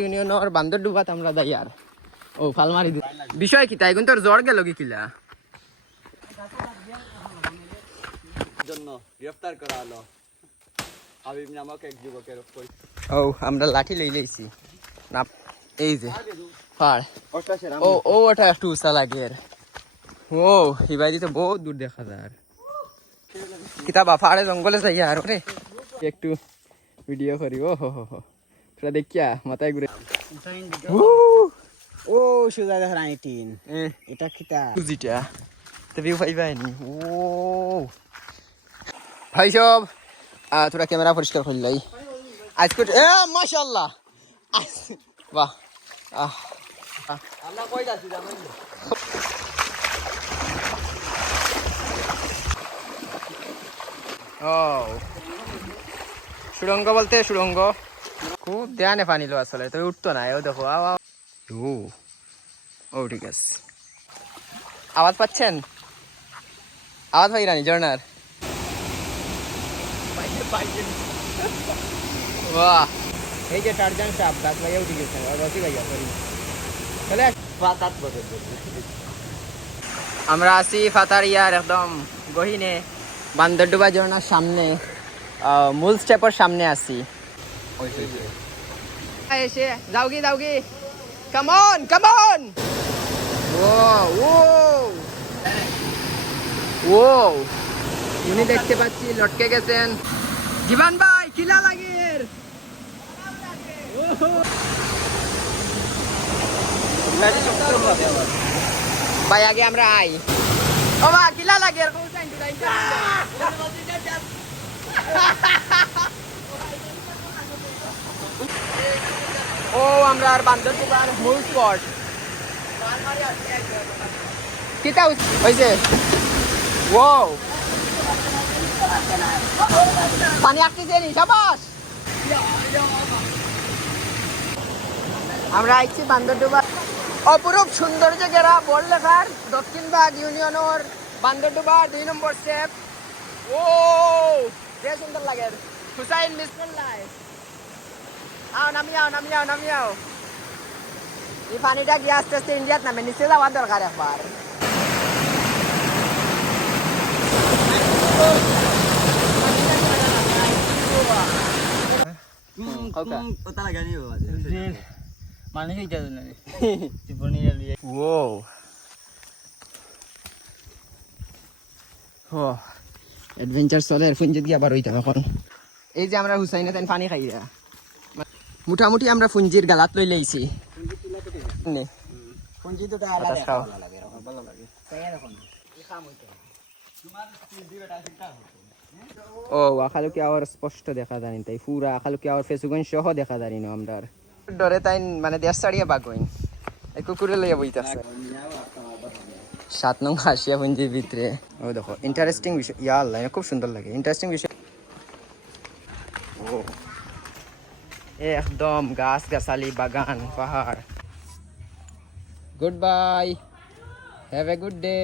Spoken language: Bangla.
ইউনিয়নের বান্দর ডুবাত আমরা যাই আর ও ফাল মারি দি বিষয় কি তাই তোর জ্বর গেল কি কিলা জন্য গ্রেফতার করা হলো হাবিব নামক এক যুবকের উপর। ও আমরা লাঠি লই লইছি না এই যে পার ও ও ওটা একটু উঁচা লাগে ও হিবাই দিতে বহুত দূর দেখা যায় আর কিতাবা ফাড়ে জঙ্গলে যাই আর রে একটু ভিডিও করি ও হো হো পুরা দেখিয়া মাথায় ঘুরে ও সুজা দেখ রাইটিন এটা কিতা বুঝিটা তো ভিউ পাইবানি ও ভাই সব তোরা ক্যামেরা পরিষ্কার করলাই আজকে এ মাশাআল্লাহ বাহ আল্লাহ কই যাচ্ছি জানেন ও সুড়ঙ্গ বলতে সুড়ঙ্গ খুব ধ্যানে পানি লো আসলে তো উঠতো না ও দেখো ও ঠিক আছে আওয়াজ পাচ্ছেন আওয়াজ ভাই রানি ঝর্ণার বাহ এই যে টারজান সাপ গাছ লাগিয়ে উঠে গেছে রসি ভাইয়া সরি তাহলে আমরা আছি ফাতারিয়ার একদম গহিনে বান্দরডুবা ঝর্ণার সামনে মূল স্টেপের সামনে আছি এসে যাওগি কামন ও উনি দেখতে পাচ্ছি লটকে গেছেন জীবন ভাই কিলা লাগে ভাই আগে আমরা আই ও বা কিলা লাগে ও আমরা আর বান্দরডুবার মূল স্পট কিতা হইছে ও পানি আটকেছে নি শাবাশ আমরা আইছি বান্দরডুবা অপরূপ সৌন্দর্য ঘেরা বড়লেখার দক্ষিণবাগ ইউনিয়নের বান্দরডুবার 2 নম্বর স্টেপ ও যে সুন্দর লাগে হুসাইন বিসমিল্লাহ নামিয়াও এই পানিটা গিয়ে আস্তে আস্তে ইন্ডিয়াত নামে নিচে যাওয়ার দরকার একবার এডভেঞ্চার চলে ফুঞ্জিত গিয়ে আবার হইতাম এখন এই যে আমরা হুসাইনে তাই পানি খাই মোটামুটি আমরা ফুঞ্জির গালাত লই লাইছি ও আখালুকি আওয়ার স্পষ্ট দেখা জানি তাই পুরা আখালুকি আওয়ার ফেসুগন সহ দেখা জানি না আমরা ডরে তাই মানে দেশ ছাড়িয়ে বাগইন এই কুকুরে লইয়া বইতাছে 7 নং হাসিয়া ফুঞ্জির ভিতরে ও দেখো ইন্টারেস্টিং বিষয় ইয়া আল্লাহ খুব সুন্দর লাগে ইন্টারেস্টিং বিষয় ও একদম গাছ গাছালি বাগান পাহাড় good bye have a good day